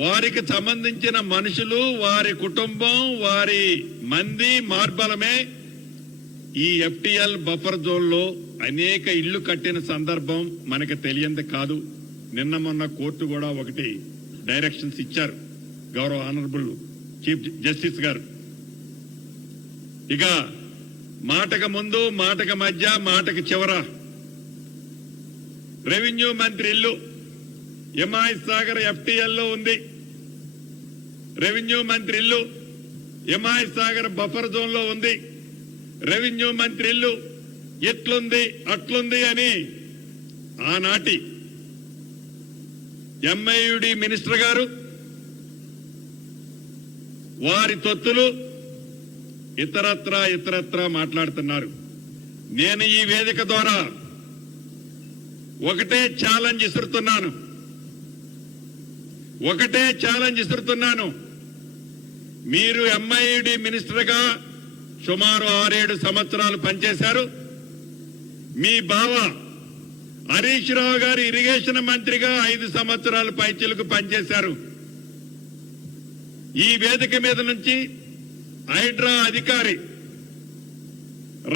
వారికి సంబంధించిన మనుషులు, వారి కుటుంబం, వారి మంది మార్బలమే ఈ ఎఫ్టీఎల్ బఫర్ జోన్ లో అనేక ఇళ్లు కట్టిన సందర్భం మనకు తెలియంది కాదు. నిన్న మొన్న కోర్టు కూడా ఒకటి డైరెక్షన్స్ ఇచ్చారు గౌరవ ఆనరబుల్ చీఫ్ జస్టిస్ గారు. ఇక మాటకు ముందు, మాటకు మధ్య, మాటకు చివర రెవెన్యూ మంత్రి ఇల్లు హిమాయత్ సాగర్ ఎఫ్టీఎల్ లో ఉంది. రెవెన్యూ మంత్రి ఇల్లు హిమాయత్ సాగర్ బఫర్ జోన్ లో ఉంది. రెవెన్యూ మంత్రి ఇల్లు ఎట్లుంది అట్లుంది అని ఆనాటి ఎంఐయుడి మినిస్టర్ గారు, వారి తొత్తులు ఇతరత్రా మాట్లాడుతున్నారు. నేను ఈ వేదిక ద్వారా ఒకటే ఛాలెంజ్ ఇస్తున్నాను. మీరు ఎంఐయుడి మినిస్టర్ గా సుమారు 6-7 సంవత్సరాలు పనిచేశారు. మీ బావ హరీష్ రావు గారు ఇరిగేషన్ మంత్రిగా 5 సంవత్సరాలు పైచిలకు పనిచేశారు. ఈ వేదిక మీద నుంచి హైడ్రా అధికారి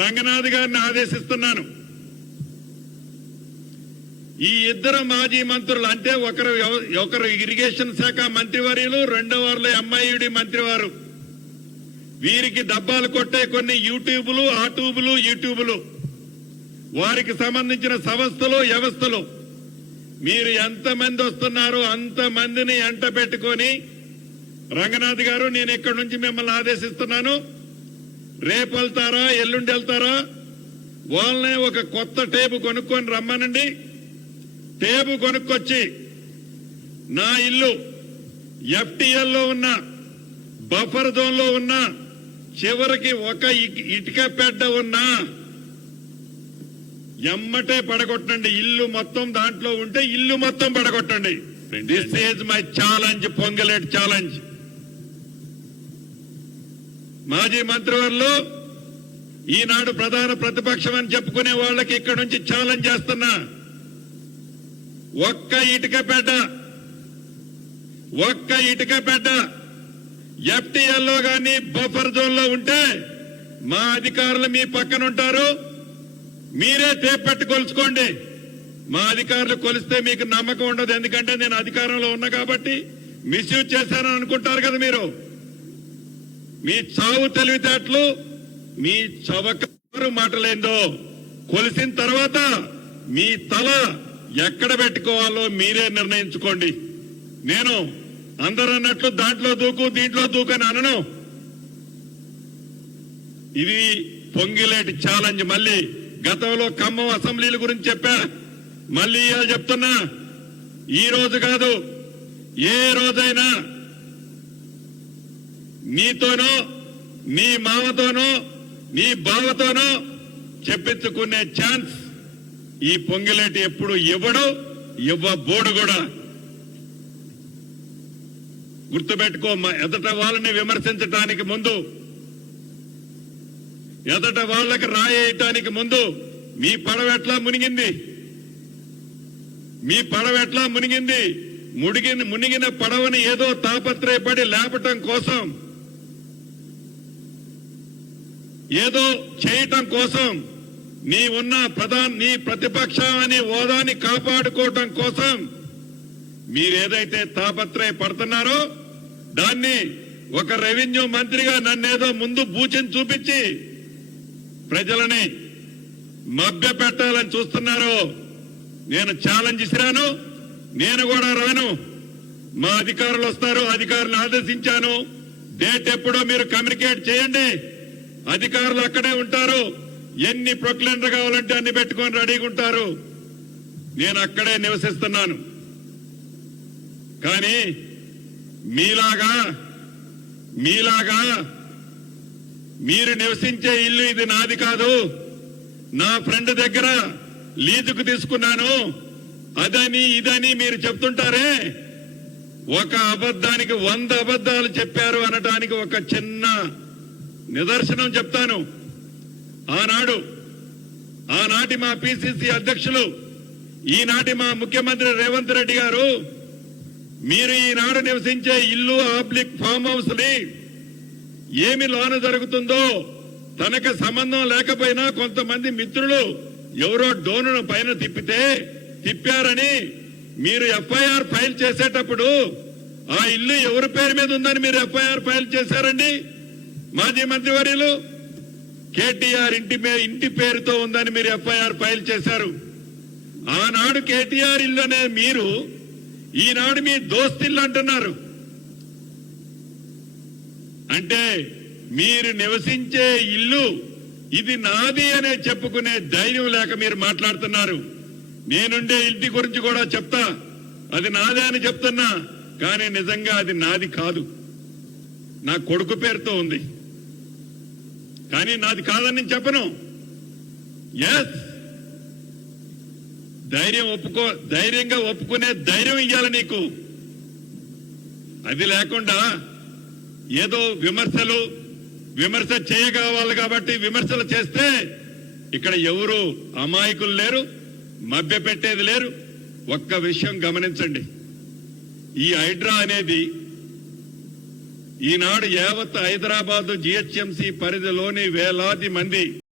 రంగనాథ్ గారిని ఆదేశిస్తున్నాను. ఈ ఇద్దరు మాజీ మంత్రులు, అంటే ఒకరు ఇరిగేషన్ శాఖ మంత్రివర్యులు, రెండోవారులో ఎంఐయుడి మంత్రివారు, వీరికి డబ్బాలు కొట్టే కొన్ని యూట్యూబులు, యూట్యూబులు, వారికి సంబంధించిన సంస్థలు, వ్యవస్థలు, మీరు ఎంతమంది వస్తున్నారో అంతమందిని ఎంట పెట్టుకొని, రంగనాథ్ గారు నేను ఇక్కడి నుంచి మిమ్మల్ని ఆదేశిస్తున్నాను, రేపు వెళ్తారా ఎల్లుండి వెళ్తారా, వాళ్ళనే ఒక కొత్త టేబు కొనుక్కొని రమ్మనండి. టేబు కొనుక్కొచ్చి నా ఇల్లు ఎఫ్టీఎల్ లో ఉన్న బఫర్ జోన్ లో ఉన్న చివరికి ఒక ఇటుక పెడ్డ ఉన్నా ఎమ్మటే పడగొట్టండి. ఇల్లు మొత్తం దాంట్లో ఉంటే ఇల్లు మొత్తం పడగొట్టండి. This is my challenge, Ponguleti challenge. మాజీ మంత్రివర్లు, ఈనాడు ప్రధాన ప్రతిపక్షం అని చెప్పుకునే వాళ్ళకి ఇక్కడి నుంచి ఛాలెంజ్ చేస్తున్నా. ఒక్క ఇటుక పెడ్డ ఎఫ్టీఎల్ లో గాని బఫర్ జోన్ లో ఉంటే మా అధికారులు మీ పక్కన ఉంటారు. మీరే టేప్ పెట్టి కొలుచుకోండి. మా అధికారులు కొలిస్తే మీకు నమ్మకం ఉండదు. ఎందుకంటే నేను అధికారంలో ఉన్నా కాబట్టి మిస్యూజ్ చేశానని అనుకుంటారు కదా మీరు. మీ చావు తెలివితేటలు, మీ చవకారు మాటలేందో కొలిసిన తర్వాత మీ తల ఎక్కడ పెట్టుకోవాలో మీరే నిర్ణయించుకోండి. నేను అందరూ అన్నట్లు దాంట్లో దూకు దీంట్లో దూకు అని అనను. ఇది పొంగిలేటి ఛాలెంజ్. మళ్ళీ గతంలో ఖమ్మం అసెంబ్లీల గురించి చెప్పా, మళ్ళీ ఇవాళ చెప్తున్నా. ఈ రోజు కాదు, ఏ రోజైనా నీతోనో, నీ మామతోనో, నీ బావతోనో చెప్పించుకునే ఛాన్స్ ఈ పొంగిలేటి ఎప్పుడు ఇవ్వబోడు కూడా. గుర్తుపెట్టుకో, ఎదట వాళ్ళని విమర్శించటానికి ముందు, ఎదట వాళ్ళకి రాయేయటానికి ముందు మీ పడవెట్లా మునిగింది. మునిగిన పడవని ఏదో తాపత్రయపడి లేపటం కోసం, ఏదో చేయటం కోసం, నీ ప్రతిపక్షాన్ని హోదాని కాపాడుకోవటం కోసం మీరేదైతే తాపత్రయపడుతున్నారో దాన్ని ఒక రెవెన్యూ మంత్రిగా నన్నేదో ముందు బూచిని చూపించి ప్రజలని మభ్య పెట్టాలని చూస్తున్నారో నేను ఛాలెంజ్ ఇసిరాను. నేను కూడా రాను. మా అధికారులు వస్తారు, అధికారులను ఆదేశించాను. డేట్ ఎప్పుడో మీరు కమ్యూనికేట్ చేయండి. అధికారులు అక్కడే ఉంటారు. ఎన్ని ప్రొక్లైన్లు కావాలంటే అన్ని పెట్టుకొని రెడీగా ఉంటారు. నేను అక్కడే నివసిస్తున్నాను. కానీ మీలాగా మీరు నివసించే ఇల్లు ఇది నాది కాదు, నా ఫ్రెండ్ దగ్గర లీజుకు తీసుకున్నాను, అదని ఇదని మీరు చెప్తుంటారే. ఒక అబద్ధానికి 100 అబద్ధాలు చెప్పారు అనటానికి ఒక చిన్న నిదర్శనం చెప్తాను. ఆనాటి మా పిసిసి అధ్యక్షులు, ఈనాటి మా ముఖ్యమంత్రి రేవంత్ రెడ్డి గారు మీరు ఈనాడు నివసించే ఇల్లు ఆబ్లిక్ ఫామ్ హౌస్ ని ఏమి లోన జరుగుతుందో తనకు సంబంధం లేకపోయినా కొంతమంది మిత్రులు ఎవరో డోనును పైన తిప్పారని మీరు ఎఫ్ఐఆర్ ఫైల్ చేసేటప్పుడు ఆ ఇల్లు ఎవరి పేరు మీద ఉందని మీరు ఎఫ్ఐఆర్ ఫైల్ చేశారండి? మాజీ మంత్రివర్యులు కేటీఆర్ ఇంటి పేరుతో ఉందని మీరు ఎఫ్ఐఆర్ ఫైల్ చేశారు. ఆనాడు కేటీఆర్ ఇల్లు అనే మీరు ఈనాడు మీ దోస్తిల్లు అంటున్నారు. అంటే మీరు నివసించే ఇల్లు ఇది నాది అనే చెప్పుకునే ధైర్యం లేక మీరు మాట్లాడుతున్నారు. నేనుండే ఇంటి గురించి కూడా చెప్తా, అది నాదే అని చెప్తున్నా, కానీ నిజంగా అది నాది కాదు, నా కొడుకు పేరుతో ఉంది. కానీ నాది కాదని నేను చెప్పను. ఎస్, ధైర్యంగా ఒప్పుకునే ధైర్యం ఇయ్యాలి నీకు. అది లేకుండా ఏదో విమర్శ చేయగలవాలి కాబట్టి విమర్శలు చేస్తే ఇక్కడ ఎవరు అమాయకులు లేరు, మభ్య పెట్టేది లేరు. ఒక్క విషయం గమనించండి, ఈ హైడ్రా అనేది ఈనాడు యావత్ హైదరాబాద్ జిహెచ్ఎంసీ పరిధిలోని వేలాది మంది